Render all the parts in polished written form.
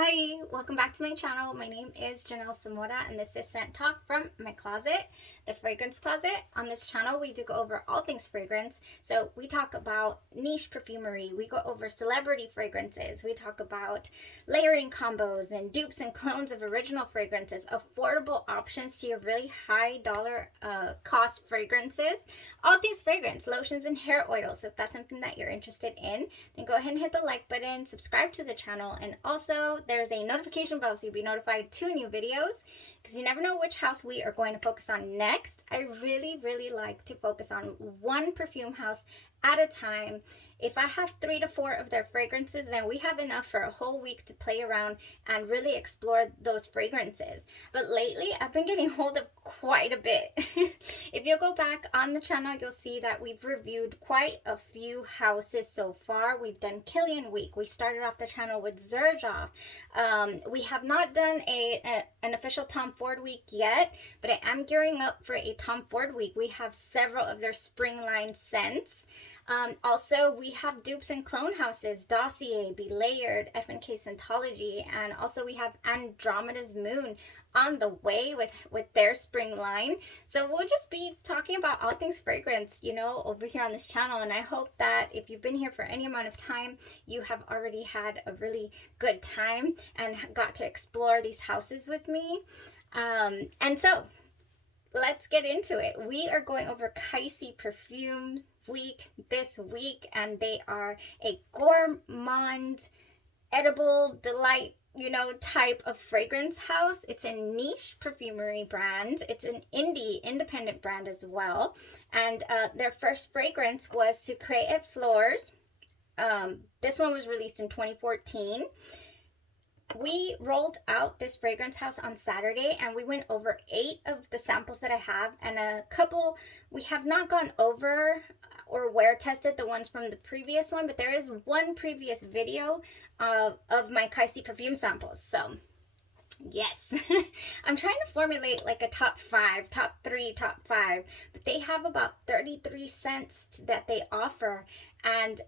Hi, welcome back to my channel. My name is Janelle Zamora and this is Scent Talk from my closet, the fragrance closet. On this channel, we do go over all things fragrance. So we talk about niche perfumery, we go over celebrity fragrances, we talk about layering combos and dupes and clones of original fragrances, affordable options to your really high dollar cost fragrances, all things fragrance, lotions and hair oils. So if that's something that you're interested in, then go ahead and hit the like button, subscribe to the channel, and also there's a notification bell so you'll be notified to new videos because you never know which house we are going to focus on next. I really like to focus on one perfume house at a time. If I have 3 to 4 of their fragrances, then we have enough for a whole week to play around and really explore those fragrances. But lately, I've been getting hold of quite a bit. If you'll go back on the channel, you'll see that we've reviewed quite a few houses so far. We've done Killian Week. We started off the channel with Xerjoff. We have not done an official Tom Ford week yet, but I am gearing up for a Tom Ford week. We have several of their spring line scents. Also, we have dupes and clone houses, Dossier, Be Layered, FNK Scentology, and also we have Andromeda's Moon on the way with their spring line. So we'll just be talking about all things fragrance, you know, over here on this channel. And I hope that if you've been here for any amount of time, you have already had a really good time and got to explore these houses with me. And so let's get into it. We are going over KYSE Perfumes week this week, and they are a gourmand, edible delight, you know, type of fragrance house. It's a niche perfumery brand. It's an independent brand as well. And their first fragrance was Sucre et Fleurs. This one was released in 2014. We rolled out this fragrance house on Saturday and we went over 8 of the samples that I have, and a couple we have not gone over or wear tested, the ones from the previous one, but there is one previous video of my KYSE perfume samples. So yes, I'm trying to formulate like a top 5, top 3, top 5, but they have about 33 scents that they offer. And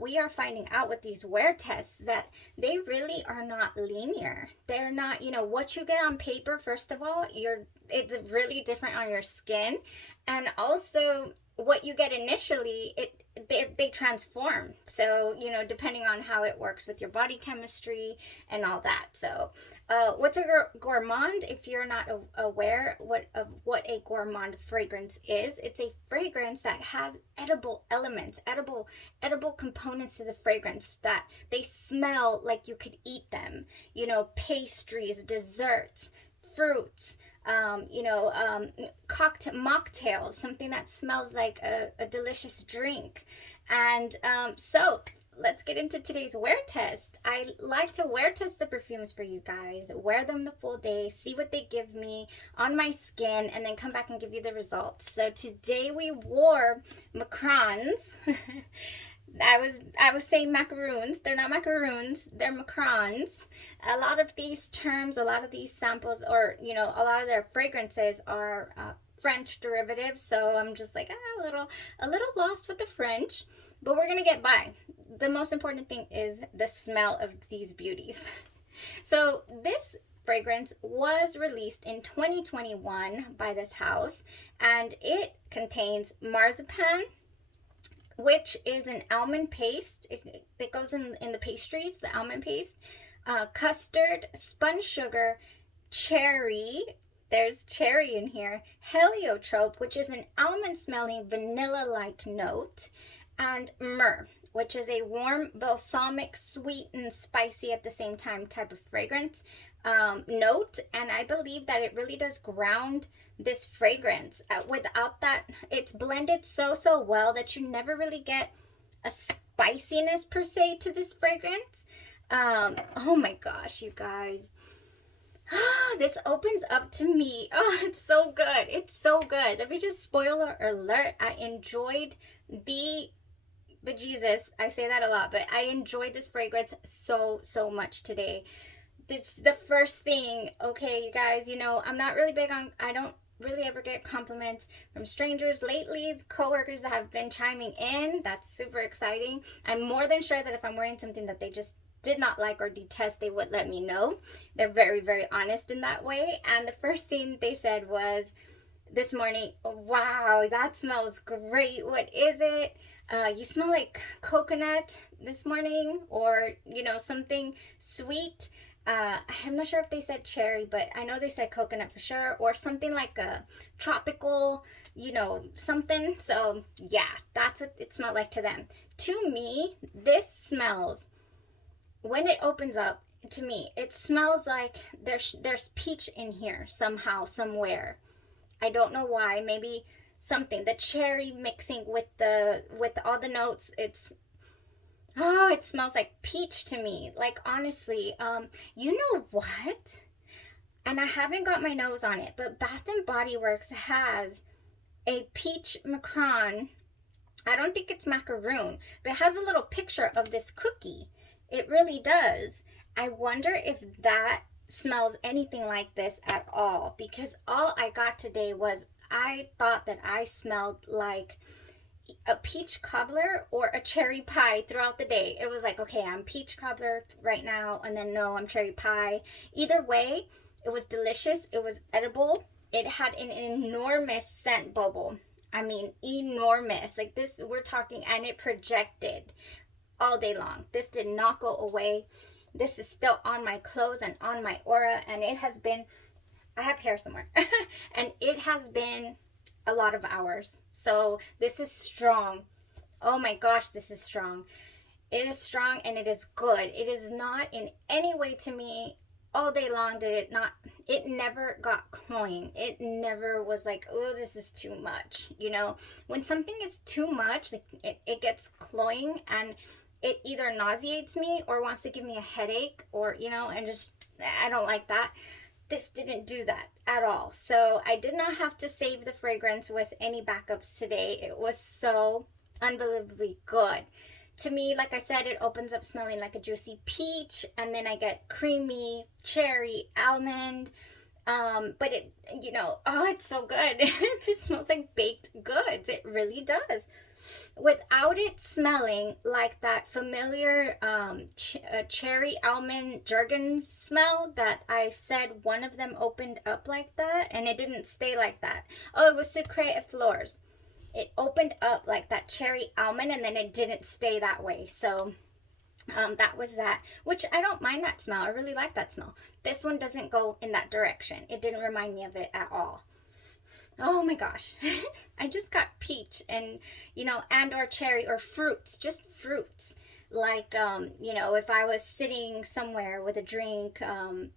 we are finding out with these wear tests that they really are not linear. They're not, you know, what you get on paper, first of all, it's really different on your skin. And also what you get initially, they transform. So, you know, depending on how it works with your body chemistry and all that. So what's a gourmand? If you're not aware of what a gourmand fragrance is, it's a fragrance that has edible elements, edible components to the fragrance, that they smell like you could eat them. You know, pastries, desserts, fruits, mocktails, something that smells like a delicious drink. And so let's get into today's wear test. I like to wear test the perfumes for you guys, wear them the full day, see what they give me on my skin, and then come back and give you the results. So today we wore MACRONS. I was saying macaroons. They're not macaroons, they're macrons. A lot of these terms, a lot of these samples, or, you know, a lot of their fragrances are French derivatives. So I'm just like a little lost with the French, but we're gonna get by. The most important thing is the smell of these beauties. So this fragrance was released in 2021 by this house, and it contains marzipan, which is an almond paste. It goes in the pastries, the almond paste, custard, spun sugar, cherry, there's cherry in here, heliotrope, which is an almond smelling vanilla-like note, and myrrh, which is a warm, balsamic, sweet, and spicy at the same time type of fragrance note. And I believe that it really does ground this fragrance. Without that, it's blended so well that you never really get a spiciness per se to this fragrance. Oh my gosh, you guys. This opens up to me. Oh, it's so good. It's so good. Let me just, spoiler alert, I enjoyed the Jesus, I say that a lot, but I enjoyed this fragrance so much today. The first thing, okay, you guys, you know, I'm not really big on, I don't really ever get compliments from strangers. Lately, coworkers that have been chiming in, that's super exciting. I'm more than sure that if I'm wearing something that they just did not like or detest, they would let me know. They're very, very honest in that way. And the first thing they said was this morning, wow, that smells great. What is it? You smell like coconut this morning, or, you know, something sweet. I'm not sure if they said cherry, but I know they said coconut for sure, or something like a tropical, you know, something. So yeah, that's what it smelled like to them. To me, this smells, when it opens up, to me, it smells like there's peach in here somehow, somewhere. I don't know why. Maybe something, the cherry mixing with all the notes. Oh, it smells like peach to me. Like, honestly, you know what? And I haven't got my nose on it, but Bath and Body Works has a peach macaron. I don't think it's macaroon, but it has a little picture of this cookie. It really does. I wonder if that smells anything like this at all, because all I got today was, I thought that I smelled like a peach cobbler or a cherry pie throughout the day. It was like, okay, I'm peach cobbler right now, and then no, I'm cherry pie. Either way, it was delicious. It was edible. It had an enormous scent bubble. I mean, enormous. Like this, we're talking, and it projected all day long. This did not go away. This is still on my clothes and on my aura, and it has been, I have hair somewhere, and it has been a lot of hours. So this is strong. Oh my gosh, this is strong. It is strong, and it is good. It is not in any way, to me, all day long did it not, it never got cloying. It never was like, oh, this is too much. You know, when something is too much, like it gets cloying, and it either nauseates me or wants to give me a headache, or, you know, and just, I don't like that. This didn't do that at all. So I did not have to save the fragrance with any backups today. It was so unbelievably good. To me, like I said, it opens up smelling like a juicy peach, and then I get creamy cherry, almond. But it, you know, oh, it's so good. It just smells like baked goods. It really does. Without it smelling like that familiar cherry almond Jergens smell that I said one of them opened up like that, and it didn't stay like that. Oh, it was Sucre at FLEURS. It opened up like that cherry almond, and then it didn't stay that way. So that was that, which I don't mind that smell. I really like that smell. This one doesn't go in that direction. It didn't remind me of it at all. Oh my gosh. I just got peach, and, you know, and or cherry, or fruits, just fruits. Like, you know, if I was sitting somewhere with a drink,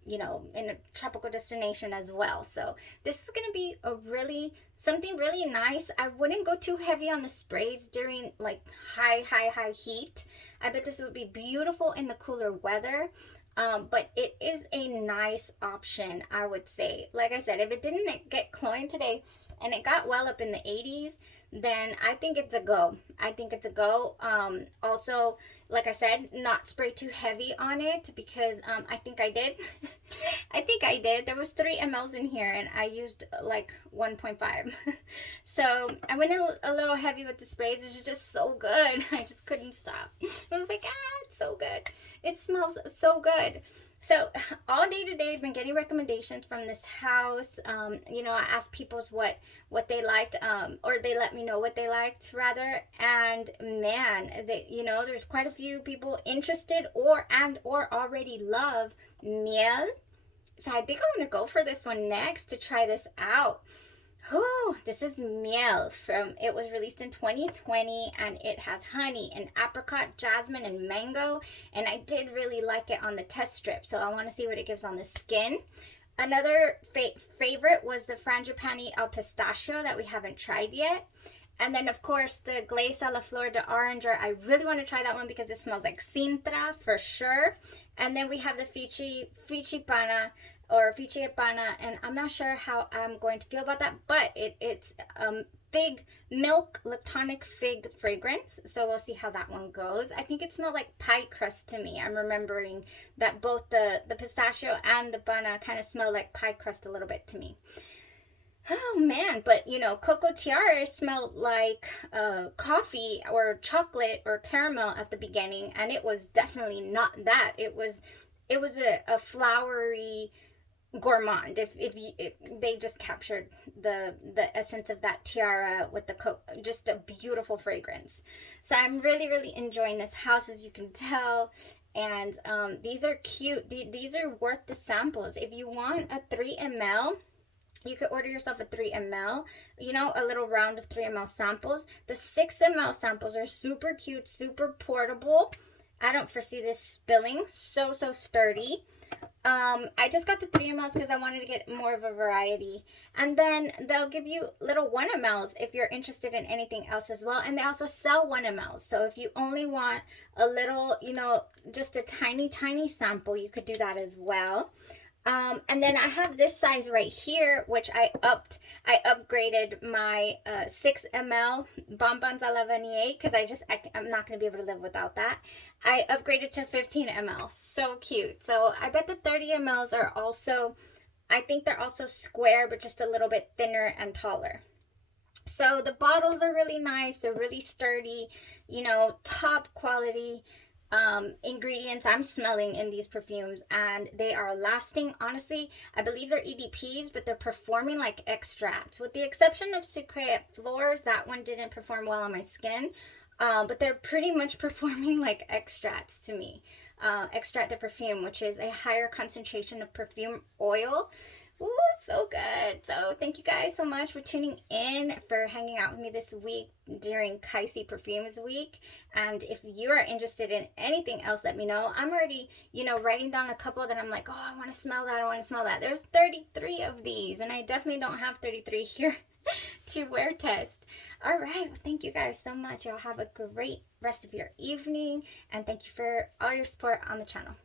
you know, in a tropical destination as well. So this is going to be something really nice. I wouldn't go too heavy on the sprays during like high heat. I bet this would be beautiful in the cooler weather. But it is a nice option, I would say. Like I said, if it didn't get cloying today and it got well up in the 80s, then I think it's a go. I think it's a go. Also, like I said, not spray too heavy on it, because I think I did. I think I did. There was 3 mLs in here, and I used like 1.5. So I went a little heavy with the sprays. It's just so good. I just couldn't stop. I was like, it's so good. It smells so good. So all day today, I've been getting recommendations from this house. You know, I asked people what they liked, or they let me know what they liked rather. And man, you know, there's quite a few people interested or already love MIELE. So I think I want to go for this one next to try this out. Oh, this is MIELE it was released in 2020, and it has honey and apricot, jasmine, and mango, and I did really like it on the test strip, so I want to see what it gives on the skin. Another favorite was the Frangipane al Pistachio that we haven't tried yet. And then, of course, the GLACE a la Flor de Oranger. I really want to try that one because it smells like Sintra for sure. And then we have the FICHE PANNA, or FICHE PANNA, and I'm not sure how I'm going to feel about that, but it's fig milk lactonic fig fragrance, so we'll see how that one goes. I think it smelled like pie crust to me. I'm remembering that both the pistachio and the panna kind of smell like pie crust a little bit to me. Oh man, but you know, Coco Tiara smelled like coffee or chocolate or caramel at the beginning, and it was definitely not that. It was a flowery gourmand. If they just captured the essence of that tiara with the just a beautiful fragrance. So I'm really really enjoying this house, as you can tell. And these are cute. These are worth the samples. If you want a 3 ml, you could order yourself a 3 ml, you know, a little round of 3 ml samples. The 6 ml samples are super cute, super portable. I don't foresee this spilling. So sturdy. I just got the 3 mls because I wanted to get more of a variety. And then they'll give you little 1 mls if you're interested in anything else as well. And they also sell 1 mls. So if you only want a little, you know, just a tiny sample, you could do that as well. And then I have this size right here, which I upgraded my 6 ml Bonbons à la Vanille, because I'm not going to be able to live without that. I upgraded to 15 ml. So cute. So I bet the 30 mls are also, I think they're also square, but just a little bit thinner and taller. So the bottles are really nice. They're really sturdy, you know, top quality ingredients I'm smelling in these perfumes, and they are lasting. Honestly, I believe they're EDPs, but they're performing like extracts, with the exception of Sucre FLEURS. That one didn't perform well on my skin, but they're pretty much performing like extracts to me. Extract de perfume, which is a higher concentration of perfume oil. Ooh, so good. So thank you guys so much for tuning in, for hanging out with me this week during KYSE Perfumes week. And if you are interested in anything else, let me know. I'm already, you know, writing down a couple that I'm like, oh, I want to smell that. I want to smell that. There's 33 of these, and I definitely don't have 33 here to wear test. All right. Well, thank you guys so much. Y'all have a great rest of your evening, and thank you for all your support on the channel.